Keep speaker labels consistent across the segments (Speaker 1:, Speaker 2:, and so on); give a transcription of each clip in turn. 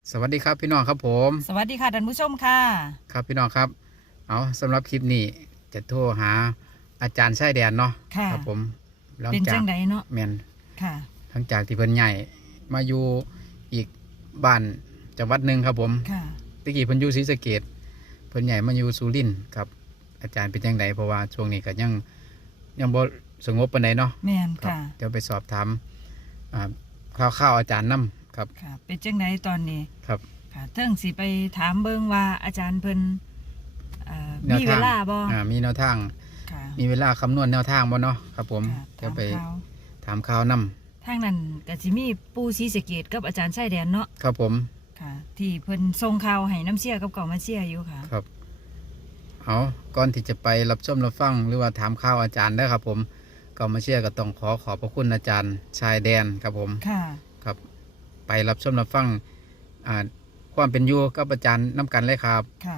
Speaker 1: สวัสดีครับพี่น้องครับผม
Speaker 2: สวัสดีค่ะท่านผู้ชมค่ะ
Speaker 1: ครับพี่น้องครับเอาสำหรับคลิปนี้จะโทรหาอาจารย์ชายแดนเนาะ
Speaker 2: ค่ะ
Speaker 1: ครับผมหลัง
Speaker 2: เป็น
Speaker 1: จาก
Speaker 2: จังไดเนาะ
Speaker 1: แมน
Speaker 2: ค่ะ
Speaker 1: หลังจากที่เพิ่นใหญ่มาอยู่อีกบ้านจังหวัดหนึ่งครับผม
Speaker 2: ค่ะ
Speaker 1: ตะกี้เพิ่นอยู่ศรีสะเกษเพิ่นใหญ่มาอยู่สุรินทร์ครับอาจารย์เป็นจังไดเพราะว่าช่วงนี้ก็ยังบ่สงบปานใดเนาะ
Speaker 2: แม่น
Speaker 1: ครับ
Speaker 2: ค่ะ
Speaker 1: เดี๋ยวไปสอบถามอ่าข่าวอาจารย์นํครับ
Speaker 2: ค่ะ เป็นจังไดตอนนี้
Speaker 1: ครับ
Speaker 2: ค่ะเทิงสิไปถามเบิ่งว่าอาจารย์เพิ่น
Speaker 1: แนว
Speaker 2: มีเว
Speaker 1: ทาง
Speaker 2: ลาบ่
Speaker 1: มีแนวทาง
Speaker 2: ค่ะ
Speaker 1: มีเวลาคำนวณแนวทางบ่เนาะครับผม
Speaker 2: ค่ะ
Speaker 1: เดี๋ยวไป
Speaker 2: ถามข่าว
Speaker 1: ถามข่าวนํ
Speaker 2: ทางนั้นก็สิมีปู่ศรีสะเกษกับอาจารย์ชายแดนเนาะ
Speaker 1: ครับผม
Speaker 2: ค่ะ ที่เพิ่นส่งข่าวให้น้ำเชี่ยกับเก่ามาเชี่ยอยู่ค่ะ
Speaker 1: ครับเอาก่อนที่จะไปรับชมรับฟังหรือว่าถามข่าวอาจารย์ได้อครับผมก็มาเชื่อก็ต้องขอบพระคุณอาจารย์ชายแดนครับผม
Speaker 2: ค่ะ
Speaker 1: ครับ ไปรับชมรับฟังความเป็นอยู่กับอาจารย์น้ำกันเลยครับ
Speaker 2: ค่ะ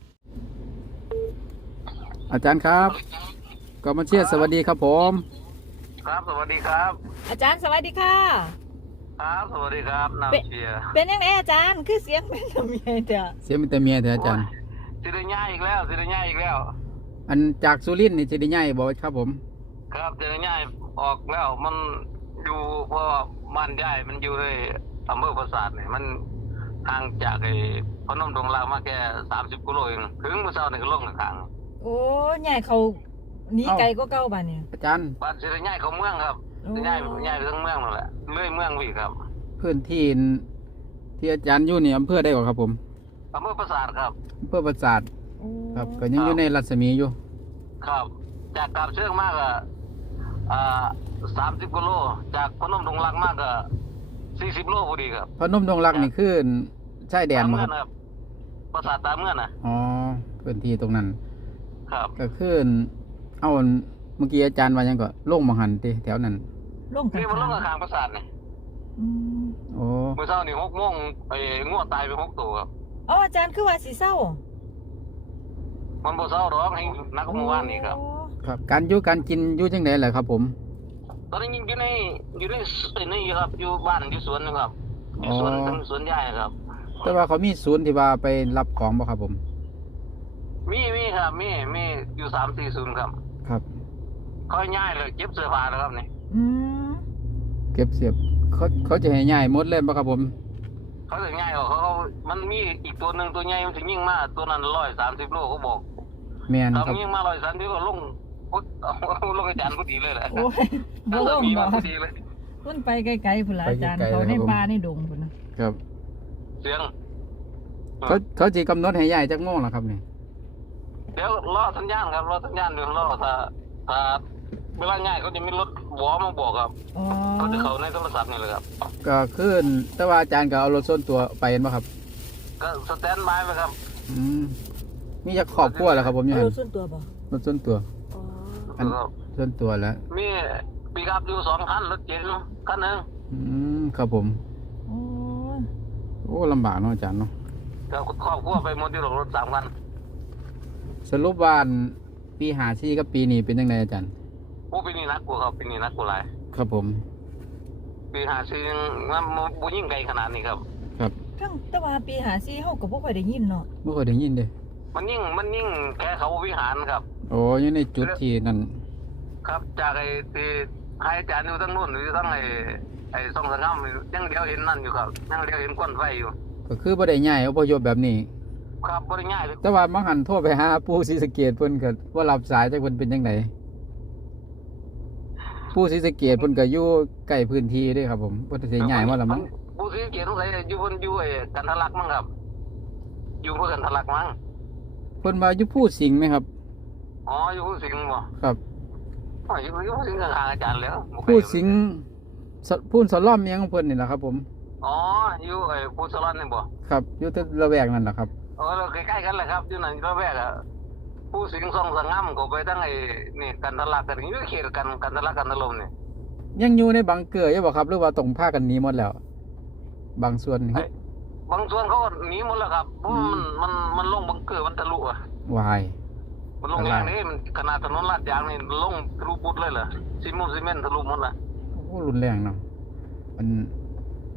Speaker 1: อาจารย์ครับก็มาเชื่อสวัสดีครับผม
Speaker 3: ครับสวัสดีครับ
Speaker 2: อาจารย์สวัสดีค่ะ
Speaker 3: ครับสวัสดีครับนำเชียร์
Speaker 2: เป็นยังไงอาจารย์คือเสียงเป็นลำไยเด้อ
Speaker 1: เสียมีแต่เมียเถอะอาจารย์
Speaker 3: สิได้ง่ายอีกแล้วสิได้ง่ายอีกแล้ว
Speaker 1: อันจากสุรินทร์นี่จะได้ใหญ่บอกครับผม
Speaker 3: ครับสิได้ง่ายออกแล้วมันอยู่เพราะว่าบ้านย่ายมันอยู่ในอำเภอปราสาทเนี่ยมันห่างจากไอ้พนมดงรางมาแค่30 กิโลเองถึงเมื่อเช้านี่ก็ลงทาง
Speaker 2: โอ้ใหญ่เขาหนีไกลก็เก่าบ้านเนี่ย
Speaker 1: อาจารย์
Speaker 3: บ้านสิได้ง่ายเข้าเมืองครับ
Speaker 2: โอ้
Speaker 3: สิง่ายไปทั้งเมืองนั่นแหละเลื่อยเมืองพี่ครับ
Speaker 1: พื้นที่ที่อาจารย์อยู่นี่อำเภอได้กว่าครับผม
Speaker 3: อำเภอปราสาทครับ
Speaker 1: อำเภอปราสาท
Speaker 2: โอ้
Speaker 1: ครับก็ยังอยู่ในรัศมีอยู่
Speaker 3: ครับ จากกาบเชือกมากอะ30 กิโลจากพนมดงรางมากอะ40 โลพอดีครับ
Speaker 1: พนมดงรักนี่คือชายแดน
Speaker 3: ตาม
Speaker 1: บ่
Speaker 3: เงื่
Speaker 1: ค
Speaker 3: อ
Speaker 1: รับ
Speaker 3: นครับปราสาทตามเงื่อนนะ
Speaker 1: อ๋อพื้นที่ตรงนั้น
Speaker 3: ครับ
Speaker 1: ก็คือเอาเมื่อกี้อาจารย์ว่ายังก็ลงมังหันติแถวนั้น
Speaker 2: ลงกัน
Speaker 3: นี่มันลงกับทางปราสาทเนี่ย
Speaker 2: อืม
Speaker 1: โอ้
Speaker 3: เมื่อเช้านี่6 โมงไอ้งัวตายไป6 ตัวครับ
Speaker 2: อ๋ออาจารย์คือว่าสิเศร้า
Speaker 3: มันบ่เช้าหรอกให้นักเมื่อวานนี่ครับ
Speaker 2: โอ้
Speaker 1: ครับการอยู่การกินอยู่จังได๋ล่ะครับผม
Speaker 3: ตอนนี้อยู่ในนี่ครับอยู่บ้านอยู่สวนนะครับอยู่สวนทั้งสวนใหญ่ครับ
Speaker 1: แต่ว่าเขามีศูนย์ที่ว่าไปรับของบ่ครับผม
Speaker 3: มีครับมีอยู่3-4 ศูนย์ครับ
Speaker 1: ครับ
Speaker 3: ค่อยง่ายเลยเก็บเสื้อผ้าแล้วครับนี่
Speaker 2: อืม
Speaker 1: เก็บเสียบเขาจะให้ย้ายหมดเลยบ่ครับผม
Speaker 3: เขาจะง่ายกว่าเขามันมีอีกตัวหนึงตัวใหญ่มันถึงยิ่งมากตัวนั้น130 โลเขาบอก
Speaker 1: แม่นค
Speaker 3: ถ้า
Speaker 1: รับ
Speaker 3: มันยิ่งมา130ก็ลงพุทลงอาจารย์พอดีเลยแหละ
Speaker 2: โอ้ยบ่ลง
Speaker 3: มี
Speaker 2: บ่
Speaker 3: มาพอดีเลย
Speaker 2: มันไปไกลๆพุ่นละอาจารย์เขาในป่าในดงพุ่นนะครับ
Speaker 3: เสียง
Speaker 1: เขาสิกำหนดให้ย้ายจักโมงล่ะครับนี่
Speaker 3: เดี๋ยวรอสัญญาณครับรอสัญญาณอยู่รอถ้าเวลาง่ายเขาจะมีรถหวอมาบอกครับ
Speaker 2: อ๋อ
Speaker 3: เขาจะเข้าในโทรศัพท์นี่เลยครับ
Speaker 1: ก็คือแต่ว่าอาจารย์ก็เอารถส่วนตัวไปเห็นบ่ครับ
Speaker 3: ก็สแตนบายไปครับ
Speaker 1: อืมมีจักครอบครัวแล้วครับผมอยู่
Speaker 2: เอา
Speaker 1: หั่
Speaker 2: ร
Speaker 1: น
Speaker 2: ถส่วนตัวบ่
Speaker 1: รถส่วนตัว
Speaker 2: อ๋อ
Speaker 1: อัน ส่วนตัวแล้ว
Speaker 3: มีปีกับอยู่2 คันรถเก๋งคันหนึง
Speaker 1: อืมครับผม
Speaker 2: โอ้ย
Speaker 1: โอ้ลำบากเนาะอาจารย์เนาะ
Speaker 3: กับครอบครัวไปหมดที่รถ3 คัน
Speaker 1: สรุปว่าปี54กับปีนี้เป็นจังไดอาจารย์
Speaker 3: โอ้ปีนี้หนักกว่าครับปีนี้หนักกว่าหลาย
Speaker 1: ครับผม
Speaker 3: ปี54ยังมันบ่ยิ่งไกลขนาดนี้ครับ
Speaker 1: ครับ
Speaker 2: ทั้งแต่ว่าปี54เฮาก็บ่ค่อยได้ยินเนาะ
Speaker 1: บ่เคยได้ยินเด้
Speaker 3: มันยิ่งแค่เขาวิหารครับ
Speaker 1: โอ้อยู่ในจุดที่นั่น
Speaker 3: ครับจากไอ้ที่ให้อาจารย์อยู่ทั้งนู้นอยู่ทั้งไอ้ซ่องสงามยังเดียวเห็นนั่นอยู่ครับยังเดียวเห็นควันไฟอยู่
Speaker 1: ก็คือบ่ได้ย้ายอพยพแบบนี้
Speaker 3: ครับบ่ได้ง่ายเลย
Speaker 1: แต่ว่ามังหันโทรไปหาปู่ศรีสะเกษเพิ่นก็บ่รับสายจักเพิ่นเป็นจังไดปู่ศรีสะเกษเพิ่นก็อยู่ใกล้พื้นที่เด้ครับผมเพิ่นสิย้ายมาแล้วมั้ง
Speaker 3: ผู้ซื้อเกียรติสงสัยอยู่บนอยู่ไอ้กันทะลักมั้งครับ อยู่เพื่อกันทะลักมั้ง
Speaker 1: เพิ่นว่าอยู่ผู้สิงห์ไหมครับ
Speaker 3: อ๋ออยู่ผู้สิงห์บ่
Speaker 1: ครับ
Speaker 3: อ๋ออยู่ผู้สิงห์ข้างๆอาจารย์แล้วบ่ไกล
Speaker 1: ผู้สิงห์พูนสล้อมเมียงของเพิ่นนี่แหละครับผม
Speaker 3: อ๋ออยู่ไอ้ผู้สลอนนี่บ่
Speaker 1: ครับอยู่ที่ละแวกนั่นแหละครับ
Speaker 3: เราใกล้ๆกันแหละครับอยู่นั่นระแวกอ่ะผู้สิงห์ซ่องสงามก็ไปทั้งไอ้นี่กันทะลักกันอยู่เขตกันทะลักกันทะลมนี่
Speaker 1: ยังอยู่ในบังเกอร์อยู่บ่ครับหรือว่าต้องพากันหนีหมดแล้ว บางส่วนนี่
Speaker 3: บางส่วนเขาก็หนีหมดแล้วครับเพราะมันลงบังเกอร์มันทะลุอ่ะ
Speaker 1: วาย
Speaker 3: มันลงแรงนี่มันขนาดถนนลาดยางนี่ลงทะลุปุดเลยเหรอซีเมนต์ทะลุหมดละ
Speaker 1: โอ้รุนแรงเนาะมัน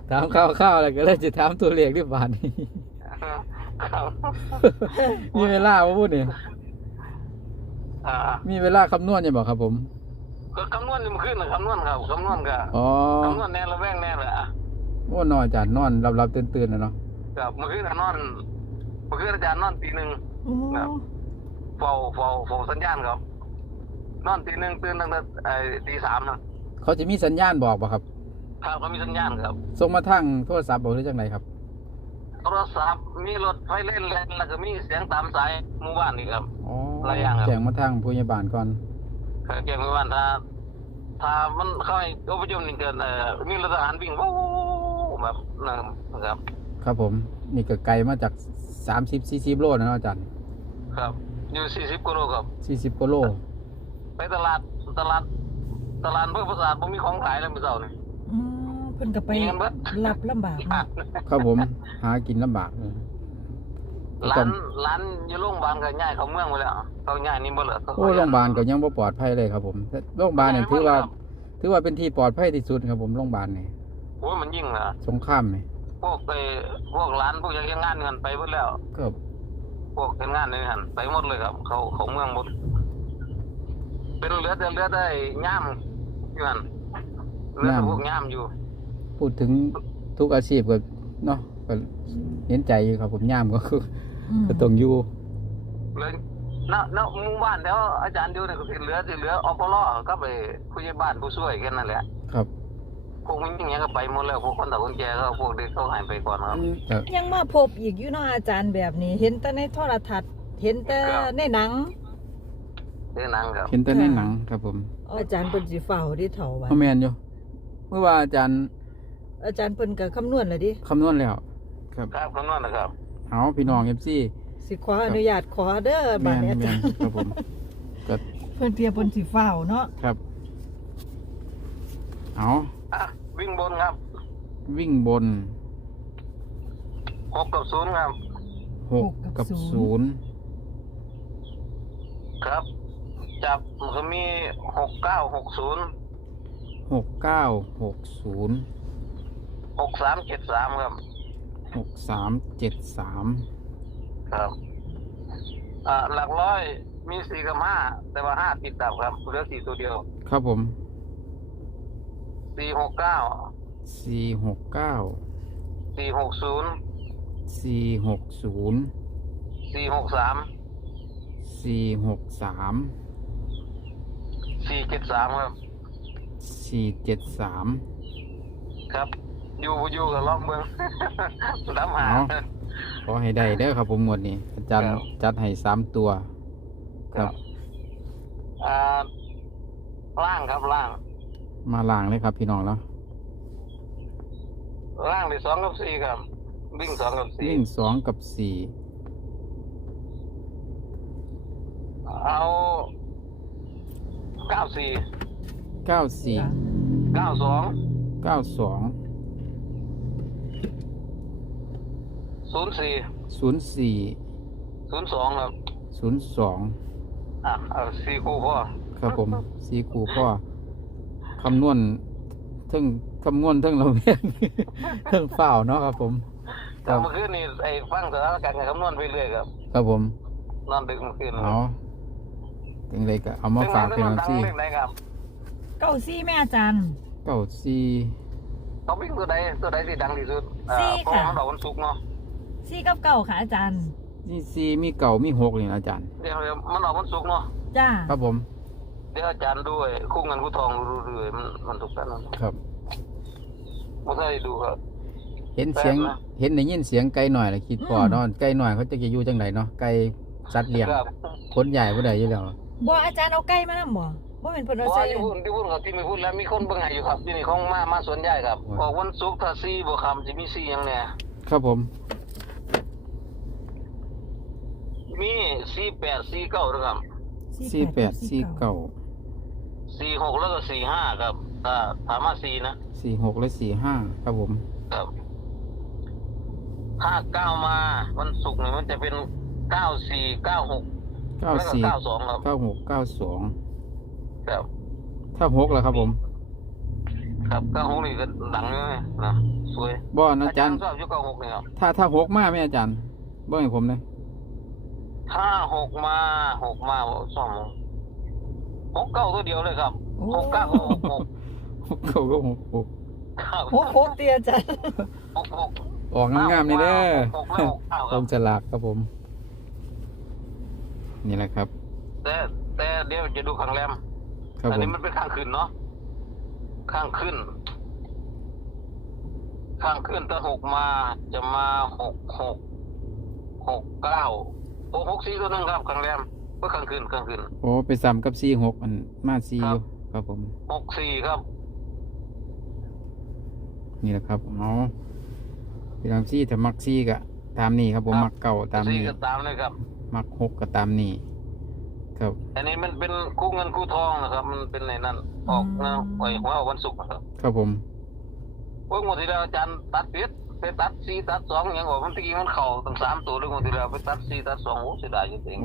Speaker 1: ถามข้าวๆแล้วก็เลยจะถามตัวเลขที่บาทนี่
Speaker 3: ครับ
Speaker 1: มีเวลาบ่พูดนี่
Speaker 3: อ่า
Speaker 1: มีเวลาคำนวณอยู่บ่ครับผม
Speaker 3: ก็คำนวณมันขึ้นนะคำนวณครับคำนวณก็
Speaker 1: อ๋อ
Speaker 3: คำนวณแน่ละแวงแน่แหละ
Speaker 1: โอ้นอนอาจารย์นอนหลับๆตื่นๆนะเนาะ
Speaker 3: ครับเมื่อคืนน่ะนอนเมื่อคืนอาจารย์นอนตีหนึ่ง
Speaker 2: โอ้
Speaker 3: ครับ เฝ้าสัญญาณครับนอนตีหนึ่งตื่นตั้งแต่ตีสามนะ
Speaker 1: เขาจะมีสัญญาณบอกบ่ครับ
Speaker 3: ครับก็มีสัญญาณครับ
Speaker 1: ส่งมาทางโทรศัพท์บอกหรือจังไดครับ
Speaker 3: โทรศัพท์มีรถไฟเล่นแล้วก็มีเสียงตามสายหมู่บ้านนี่ครับ
Speaker 1: อ๋อ
Speaker 3: หลายอย่างครับ
Speaker 1: แจ้งมาทางผู้ใหญ่บ้านก่อน
Speaker 3: เกี่ยวกับว่าถ้ามันเข้าให้อพยพนี่เกิดมีรถทหารวิ่งวู้แบบนะครับ
Speaker 1: ครับผมนี่ก็ไกลมาจาก30-40โลนะเนาะอาจารย์
Speaker 3: ครับอยู่40กิโลครับ
Speaker 1: 40กว่าโล
Speaker 3: ไปตลาดเพื่อประสาทผมมีของขายแล้วเมื่อเช้านี่
Speaker 2: อืมเพิ่นก็ไป
Speaker 3: มีเงินเบิด
Speaker 2: รับลำบากเนาะ
Speaker 1: ครับผมหากินลำบากเลยก็ต้
Speaker 3: ร้า
Speaker 1: อง
Speaker 3: นอยู่โรงพยาบาลก็ย้ายเข้าเมืองไปแล้วเขาย้ายนี่บ่เหลือ
Speaker 1: โอ้โรงพยาบาลก็ยังบ่ปลอดภัยเลยครับผมโรงพยาบาลเนี่ยถือว่าเป็นที่ปลอดภัยที่สุดครับผมโรงพยาบาลนี่
Speaker 3: โอ้ยมันยิ่งอ่ะ
Speaker 1: สงครามนี่
Speaker 3: พวกร้านพวกยังงานเงินไปหมดแล้ว
Speaker 1: ก็
Speaker 3: พวกเป็นงานเลยหันไปหมดเลยครับ เขาเมืองหมดเป็นเหลือได้ย่ามอยู่หันเหลือแต่พวกย่ามอยู่
Speaker 1: พูดถึงทุกอาชีพก็เนาะก็เห็นใจอยู่ครับผมย่ามก็คือ
Speaker 2: ม
Speaker 1: ก็ต้องอยู่
Speaker 3: เลยณหมู่บ้านแล้วอาจารย์อยู่เนี่ยก็สิเหลืออปลก็ไปผู้ใหญ่บ้านผู้ช่วยแค่นั้นแหละ
Speaker 1: ครับ
Speaker 3: พวกมันอย่างเงี้ยก็ไปหมดแล้วพวกคนเฒ่าคนแก่ก็พวกเด็กเขาหายไปก่อนครับ
Speaker 1: ก็
Speaker 2: ยังมาพบอีกอยู่เนาะอาจารย์แบบนี้ เห็นแต่ในโทรทัศน์เห็นแต่ในหนัง
Speaker 3: เรื่องนั้นครับ
Speaker 1: เห็นแต่ในหนังครับผม
Speaker 2: อาจารย์เพิ่นสิเฝ้าดิเฒ่าว่า
Speaker 1: พ่อแม่นอยู่เมื่อว่าอาจารย์
Speaker 2: อาจารย์เพิ่นก็คำนวณแล้วดิ
Speaker 1: คำนวณแล้วครับ
Speaker 3: ครับคำนวณนะครับ
Speaker 1: เอาพี่น้อง FC
Speaker 2: สิขออนุญาตขอเด้อบั
Speaker 1: แม่
Speaker 2: ด
Speaker 1: น
Speaker 2: นี้อา
Speaker 1: แม่
Speaker 2: จาร
Speaker 1: น
Speaker 2: ย์
Speaker 1: ครับผมก็
Speaker 2: เพิ่นเทียบเพิ่นสิเฝ้าเนาะ
Speaker 1: ครับเอา
Speaker 3: อ่ะวิ่งบนครับ
Speaker 1: วิ่งบน
Speaker 3: 6 กับ 0ครับ
Speaker 1: 6 กับ
Speaker 3: ครับ จับมันก็มี 6960
Speaker 1: 0 6960
Speaker 3: 6373ครับ
Speaker 1: 6373
Speaker 3: ครับหลักร้อยมี4กับ5แต่ว่า5ติดดับครับเหลือ4ตัวเดียว
Speaker 1: ครับผม
Speaker 3: 469
Speaker 1: 469
Speaker 3: 460
Speaker 1: 460
Speaker 3: 463
Speaker 1: 463
Speaker 3: 473ครับ
Speaker 1: 473
Speaker 3: ครับ อยู่กับล่องเมือง น้ำหา
Speaker 1: ขอให้ได้เด้อครับผมหมดนี้อาจารย์
Speaker 3: ครับ
Speaker 1: จัดให้3ตัว ครับ
Speaker 3: ล่างครับล่าง
Speaker 1: มาล่างเลยครับพี่น้องแล้ว
Speaker 3: ล่างเลย2 กับ 4ครับ วิ่ง2 กับ
Speaker 1: วิ่ง2 กับ 4
Speaker 3: 4เอา94
Speaker 1: 94
Speaker 3: 92
Speaker 1: 92
Speaker 3: 04
Speaker 1: 04
Speaker 3: 02ครับ
Speaker 1: 02
Speaker 3: เอา4คู่พ่อ
Speaker 1: ครับผมสีกูพ่อคำนวณเทั้งเราเวียน เทั้งเฝ้าเนาะครับผมค
Speaker 3: แต่
Speaker 1: รับ
Speaker 3: เมื่อคืนนี่ฟังสถานการณ์กับคำนวณไปเรื่อยครับ
Speaker 1: ครับผม
Speaker 3: นอนดึกเมื่อคืน
Speaker 1: เอาจังไรก็เอามาฝากพี่น้องที่
Speaker 3: เรื่องไหนครับ
Speaker 2: เก้าซี่แม่อาจารย์
Speaker 1: 94
Speaker 3: เขาวิ่งตัวใดที่ดังที่สุด
Speaker 2: สี่
Speaker 3: เพราะ
Speaker 2: ค่ะ
Speaker 3: มันดอกวันศุกร์เนาะ
Speaker 2: ซี่กับเก้าค่ะอาจารย์
Speaker 1: นี่4มีเก่ามี6นี่อาจารย์
Speaker 3: เดี๋ยวมันดอกวันศุกร์เนาะ
Speaker 2: จ้า
Speaker 1: ครับผม
Speaker 3: เดี๋ยวอาจารย์ด้วยคู่เงินคู่ทองดูเรื่อยมันถูกกันนะครับ ไม่ใช่ดูครับ
Speaker 1: เห็นเสียง
Speaker 3: แปลกนะ
Speaker 1: เห็นได้ยินเสียงไก่หน่อยละคิดพอเนาะไก่หน่อยเขาจะอยู่จังไดเนาะไก่สัตว์เลี้ยง
Speaker 3: ครับ
Speaker 1: คนใหญ่บ่ได้อยู่แล้ว
Speaker 2: บ่อาจารย์เอาไก่มานำบ่เป็นเพิ่นเอา
Speaker 3: ว่า
Speaker 2: ใส่
Speaker 3: ที่พูดครับที่ไม่พูดแล้วมีคนเบิ่งให้อยู่ครับที่นี่ของมาสวนใหญ่ครับออกวันศุกร์ถ้าซีบ่คำจะมีซีอย่างเนี้ย
Speaker 1: ครับผม
Speaker 3: มี48 49นะครับ
Speaker 1: 48 49
Speaker 3: 46แล้วก็45ครับถ้ามา4นะ
Speaker 1: 46และ45ครับผม
Speaker 3: ครับถ้า9มาวันศุกร์เนี่ยมันจะเป็น94 96แล้วก็
Speaker 1: 94
Speaker 3: 92ครับ
Speaker 1: 96 92
Speaker 3: ครับ
Speaker 1: ถ้า6ล่ะครับผม
Speaker 3: ถครับ96นี่ก็ดังเลยนะสวย
Speaker 1: บ่นะอาจารย์
Speaker 3: ชอบอยู่96นี่ครับ
Speaker 1: ถ้าหกมาไหมอาจารย์บ่ให้ผมเลย
Speaker 3: ถ้า6มาซ่อม69ตัวเดียวเลยครับ
Speaker 2: โอ้
Speaker 3: 69ก็66
Speaker 1: เขาก็หก
Speaker 3: ครับ
Speaker 2: โอ้โหเตียอาจารย์
Speaker 3: 66
Speaker 1: ออกงามๆนี่เด้อ
Speaker 3: 6แล้ว69ค
Speaker 1: ผ
Speaker 3: รับ
Speaker 1: มจะหลักครับผม นี่แหละครับ
Speaker 3: แต่เดี๋ยวจะดูข้างแรม
Speaker 1: ครับ
Speaker 3: อัน
Speaker 1: ผ
Speaker 3: นี้
Speaker 1: ม
Speaker 3: มันเป็นข้างขึ้นเนาะข้างขึ้นถ้า6มาจะมา66 69โอ้64ตัวหนึงครับข้างแรมก็ข้างขึ้น
Speaker 1: โอ้ไปซ้ำกับ46อันมา4อยู่ครับผม
Speaker 3: 64ครับ
Speaker 1: นี่แหละครับอ๋อพี่น้องซี่ถ้ามักซี่ก็ตามนี้ครับผมมักเก่าตาม
Speaker 3: สี่
Speaker 1: นี้
Speaker 3: ก็ตามเลยครับ
Speaker 1: มัก6ก็ตามนี้ครับ
Speaker 3: อันนี้มันเป็นคู่เงินคู่ทองนะครับ มันเป็นในนั้นออกนะปล่อยหัววันศุกร์ครับ
Speaker 1: ครับผม
Speaker 3: โอ้ยงวดที่แล้วอาจารย์ตัดผิดไปตัด4ตัด2อย่างว่ามันตะกี้มันเข้าตั้ง3ตัวเลยงวดที่แล้วไปตัด4ตัด2โอ้เสียดายจริง
Speaker 1: โอ้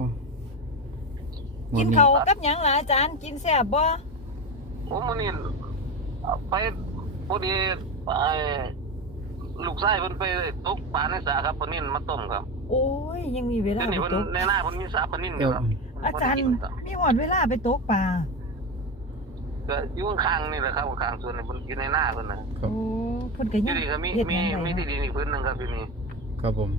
Speaker 2: กินเขาวกับหยังล่ะอาจารย์กินแซ่บบ่
Speaker 3: ๆโอ้มันนี่ไปพอดีไปลูกชายเพิ่นไปตกปลาในสระครับปลานิ่นมาต้มครับ
Speaker 2: โอ้ยยังมีเวลา
Speaker 3: เดี๋ยวนี้
Speaker 2: ไป
Speaker 3: เพิ่น
Speaker 2: ตก
Speaker 3: ในหน้าเพิ่นมีสระปลานิ่นอ
Speaker 1: เดี๋ย
Speaker 3: ยู่
Speaker 1: ว
Speaker 3: ครับ
Speaker 2: อาจารย์มีหอดเวลาไปตกปลา
Speaker 3: ก็อยู่ข้างๆนี่แหละครับข้างส่วนนี้เพิ่นอยู่ในหน้าเพิ่นน่ะ
Speaker 1: ครับ
Speaker 2: โอ้เพิ่นก็
Speaker 3: อ
Speaker 2: ยั
Speaker 3: ยู่
Speaker 2: ง
Speaker 3: นี่ก็มี
Speaker 2: เฮ็ดห
Speaker 3: มี
Speaker 2: ยัง
Speaker 3: มี
Speaker 2: ได้
Speaker 3: ที่ดินอีกพื้นหนึงครับอยู่นี่
Speaker 1: ครับผม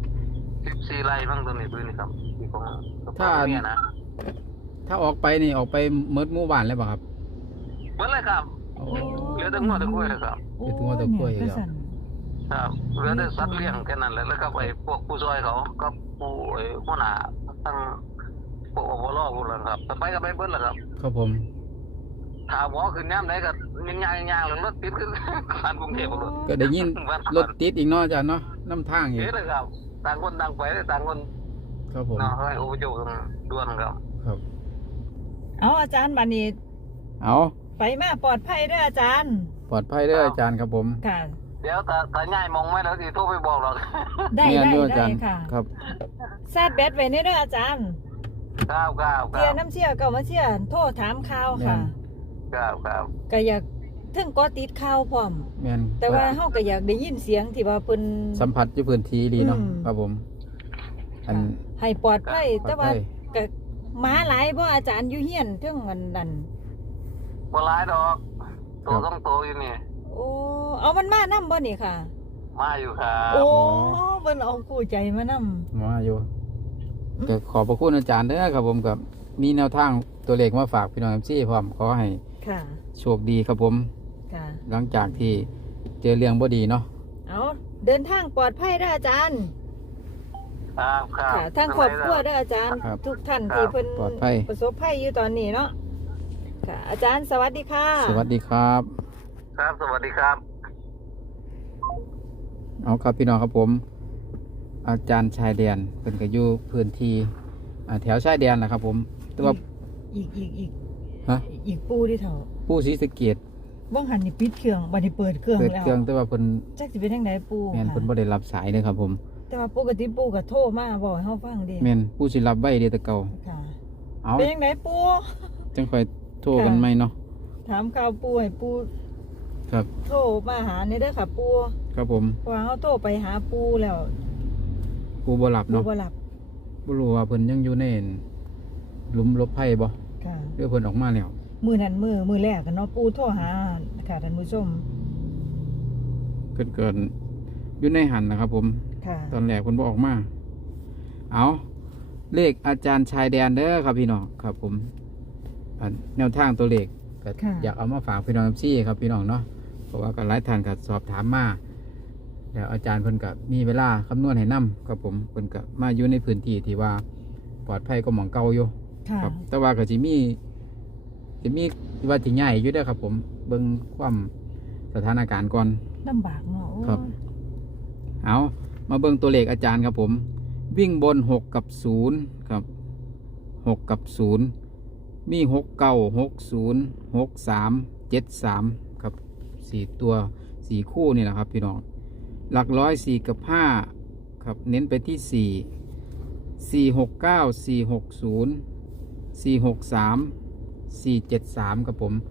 Speaker 3: 14ไร่บ้างตัวนี้พื้นนี่ครับที่ของ
Speaker 1: ถ้า
Speaker 3: เนี่ยนะ
Speaker 1: ถ้าออกไปนี่ออกไปเมิดหมู่บ้านเลยป่ะครับ
Speaker 3: เบิดเลยครับ
Speaker 1: โอ้
Speaker 3: เหลือแต่งัวแต่กล้วยเลยครับ
Speaker 2: โอ้
Speaker 1: เป็นตัวตะกล้วย
Speaker 2: เนี่
Speaker 1: แล้ว
Speaker 2: ก็สั่น
Speaker 3: ครับเหลือแต่สัตว์เลี้ยงแค่นั้นแหละแล้วก็ไปพวกผู้ซอยเขาก็ผู้หัวหน้าตั้งพวกอบลพวกนั้นครับไปก็ไปเบิดแล้วครับ
Speaker 1: ครับผม
Speaker 3: ถามว่าขึ้นย่ำไหนก็ย่างๆแล้วรถติดขึ้นผ่านกรุงเทพหมดเลย
Speaker 1: ก็ได้ยินรถติดอีกเนาะอาจารย์เนาะน้ำทางอีก
Speaker 3: เยอะเลยครับต่างคนต่างไปต่างคน
Speaker 1: ครับผม
Speaker 3: เนาะให้โอ้โหด่วนครับ
Speaker 1: ครับ
Speaker 2: เอาอาจารย์บัดนี้
Speaker 1: เอา
Speaker 2: ไปมาปลอดภัยเด้ออาจารย์
Speaker 1: ปลอดภัยเด้ออาจารย์ครับผม
Speaker 2: ค่ะ
Speaker 3: เดี๋ยวแต่ง่ายมองไม่แล้วสิโทรไปบอกหรอก
Speaker 2: ได้
Speaker 1: แม่น
Speaker 2: ได้
Speaker 1: อยู่อา
Speaker 2: ได้
Speaker 1: จารย์
Speaker 2: ค่ะ
Speaker 1: ครับ
Speaker 2: ซาดแบตไว้ในเด้ออาจารย์
Speaker 3: ครับ
Speaker 2: เสียน้ำเชี่ยก็มาเชี่ยโทรถามข่าวค่ะ
Speaker 3: ครับ
Speaker 2: ก็อยากถึงก็ติดข่าวพร้อม
Speaker 1: แม่น
Speaker 2: แต่ว่าเฮาก็อยากได้ยินเสียงที่ว่าเพิ่น
Speaker 1: สัมผัสอยู่พื้นที่ดีเนาะ
Speaker 2: อืม
Speaker 1: ครับผมอัน
Speaker 2: ให้ปลอดภัย
Speaker 1: ปล
Speaker 2: แต่
Speaker 1: อด
Speaker 2: ว่า
Speaker 1: ภัย
Speaker 2: ก็หมาหลายบ่อาจารย์อยู่เฮียนเทิงอันนั้น
Speaker 3: บ่ร้ายดอกตัวต้องโตอยู่นี่
Speaker 2: โอ้เอามันมานํบ่นี่ค่ะ
Speaker 3: มาอยู่ครับ
Speaker 2: โอ้เพิ่นเอาคู่ใจมานํ
Speaker 1: มาอยู่ก็ขอบพระคุณอาจารย์เด้อครับผมกับมีแนวทางตัวเลขมาฝากพี่น้อง MC พร้อมขอให้
Speaker 2: ค่ะ
Speaker 1: โชคดีครับผม
Speaker 2: ค่ะ
Speaker 1: หลังจากที่เจอเรื่องบ่ดีเนาะ
Speaker 2: เอาเดินทางปลอดภัยเด้ออาจารย์
Speaker 3: ครับ
Speaker 2: ค่ะทางครอบครัวเด้ออาจารย์ ทุกท่านที่เพิ่น
Speaker 1: ปลอดภัย
Speaker 2: ประสบภัยอยู่ตอนนี้เนาะค่ะ อาจารย์สวัสดีค่ะ
Speaker 1: สวัสดีครับ
Speaker 3: ครับสวัสดีครับ
Speaker 1: เอาครับพี่น้องครับผม อาจารย์ชายแดนเป็นก็อยู่พื้นที่แถวชายแดนนะครับผมแต่ว่า
Speaker 2: อีก
Speaker 1: ฮะ
Speaker 2: อีกปูที่เถา
Speaker 1: ผู้ศรีสะเกษ
Speaker 2: บ้องหันนี่ปิดเครื่องบัดนี้เปิดเครื่อง
Speaker 1: เปิด
Speaker 2: แล้ว
Speaker 1: เครื่องแต่ว่าเพิ่น
Speaker 2: จักสิเป็นจังไดปู
Speaker 1: แม่น
Speaker 2: ค่ะ
Speaker 1: เพิ่นบ่ได้รับสายเด้อครับผม
Speaker 2: แต่ว่าปกติปูก็โทรมาบอกให้เฮาฟังเด้
Speaker 1: แม่นผู้สิรับไว้เด้อแต่เก่า
Speaker 2: ค่ะ
Speaker 1: เอา
Speaker 2: เป็นจังไดปู
Speaker 1: จังค่อยโทรกันใหม่เนาะ
Speaker 2: ถามข่าวปูให้ปู
Speaker 1: ครับ
Speaker 2: โทรมาหาในเด้อค่ะปู
Speaker 1: ครับผม
Speaker 2: เพราะว่าเฮาโทรไปหาปูแล้ว
Speaker 1: ผู้บ่รับ
Speaker 2: ปู
Speaker 1: เนาะ
Speaker 2: บ่รับ
Speaker 1: บ่รู้ว่าเพิ่นยังอยู่ในหลุมหลบภัยบ่
Speaker 2: ค่ะ
Speaker 1: หรือเพิ่นออกมาแล้ว
Speaker 2: มื้อนั้นมื้อแรกกันเนาะปูโทรหาค่ะท่านผู้ชม
Speaker 1: เกิดอยู่ในหันนะครับผม
Speaker 2: ค่ะ
Speaker 1: ตอนแรกเพิ่นบ่ออกมา เอาเลขอาจารย์ชายแดนเด้อครับพี่น้องครับผมแนวทางตัวเลขก็
Speaker 2: ค่ะ
Speaker 1: อยากเอามาฝากพี่น้องซี่ครับพี่น้องเนาะเพราะว่าก็หลายท่านก็สอบถามมาแล้วอาจารย์เพิ่นก็มีเวลาคำนวณให้นํครับผมเพิ่นก็มาอยู่ในพื้นที่ที่ว่าปลอดภัยก็หม่องเก่าอยู่
Speaker 2: ค่ะ
Speaker 1: ครับ แต่ว่าก็สิมีว่าสิใหญ่อยู่เด้อครับผมเบิ่งความสถานการณ์ก่อน
Speaker 2: ลำบากเนาะโอ้ย
Speaker 1: ครับ เอามาเบิ่งตัวเลขอาจารย์ครับผม วิ่งบน6กับ0ครับ6กับ0มี6 9 6 0 6 3 7 3ครับ4ตัว4คู่นี่แหละครับพี่น้องหลักร้อย4กับ5ครับเน้นไปที่4 4 6 9 4 6 0 4 6 3 4 7 3ครับผม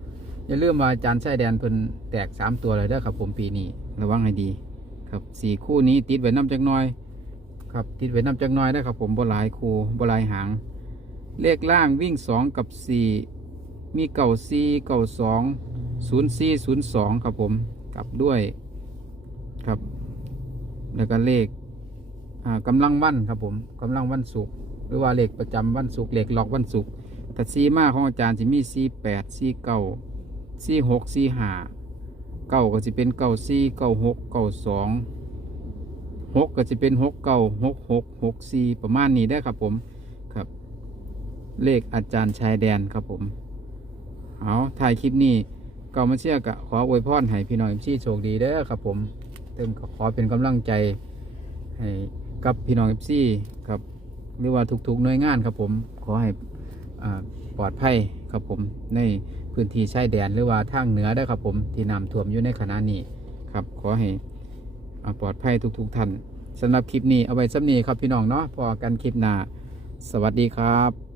Speaker 1: อย่าลืมว่าอาจารย์ชายแดนเพิ่นแตก3ตัวเลยเด้อครับผมปีนี้ระวังให้ดีครับ4คู่นี้ติดไว้น้ำจักหน่อยครับติดไว้น้ำจักหน่อยได้อครับผมบ่หลายคู่บ่หลายหางเลขล่างวิ่ง2กับ4มีเก่า4เก่า2 0402ครับผมกลับด้วยครับแล้วก็เลขกำลังวันครับผมกำลังวันศุกร์หรือว่าเลขประจำวันศุกร์เลขหลอกวันศุกร์แต่ซีมาของอาจารย์จะมี48 49 46 45เก้าก็จะเป็น94 96 92 6ก็จะเป็น69 66 64ประมาณนี้ได้ครับผมครับเลขอาจารย์ชายแดนครับผมเอาถ่ายคลิปนี้ก็มาเชื่อกะขออวยพรให้พี่น้องที่โชคดีเด้อครับผมเติมก็ขอเป็นกำลังใจให้กับพี่น้องที่ครับหรือว่าทุกๆหน่วยงานครับผมขอให้ปลอดภัยครับผมในพื้นที่ชายแดนหรือว่าทางเหนือได้ครับผมที่น้ำท่วมอยู่ในขณะนี้ครับขอให้ปลอดภัยทุกท่านสำหรับคลิปนี้เอาไว้ซ้ำนี้ครับพี่น้องเนาะพอกันคลิปหน้าสวัสดีครับ